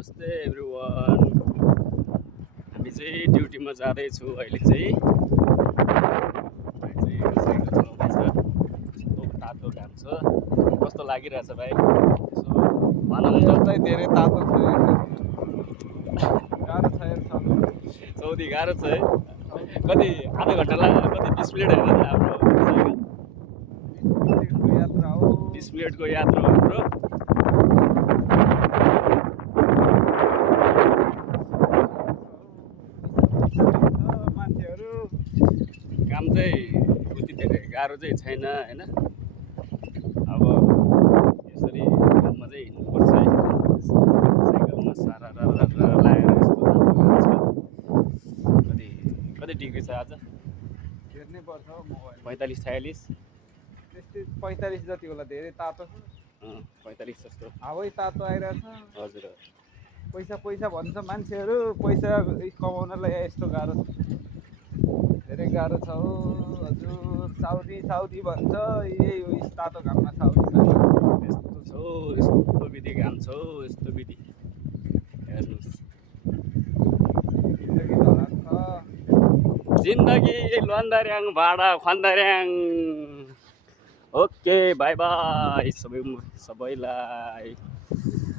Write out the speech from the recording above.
नमस्ते एभ्रिवान। हामी चाहिँ ड्युटीमा जाँदैछु अहिले चाहिँ। साइकल चलाउँदैछ। कस्तो तातो घाम छ, कस्तो लागिरहेछ भाइ? यसो भनौँ न। चाहिँ धेरै तातो छ, गाह्रो छ यार चल्नु। चौधी गाह्रो छ है। कति आधा घन्टा लाग्यो, कति 20 मिनट होइन हाम्रो साइकल? 20 मिनेटको यात्रा हो। 20 मिनटको यात्रा हो हाम्रो। मान्छेहरू काम चाहिँ उति धेरै गाह्रो चाहिँ छैन होइन। अब यसरी घाममा चाहिँ हिँड्नुपर्छ है। साइकलमा सारा लगाएर यस्तो तातो घाम छ। कति डिग्री छ आज? हेर्नै पर्छ हौ मोबाइल। 45-46 त्यस्तै 45 जति होला। धेरै तातो छ। 45 जस्तो हावै तातो आइरहेछ। हजुर। पैसा पैसा भन्छ मान्छेहरू, पैसा कमाउनलाई यस्तो गाह्रो छ, धेरै गाह्रो छ हो हजुर। साउदी साउदी भन्छ, यही हो तातो घाममा साउदी। यस्तो छ हौ, यस्तो विधि घाम छ हौ, यस्तो विधि हेर्नुहोस्। जिन्दगी धरान छ। जिन्दगी लन्दार्याङ भाडा खन्दार्याङ। ओके, बाई बाई सबैलाई।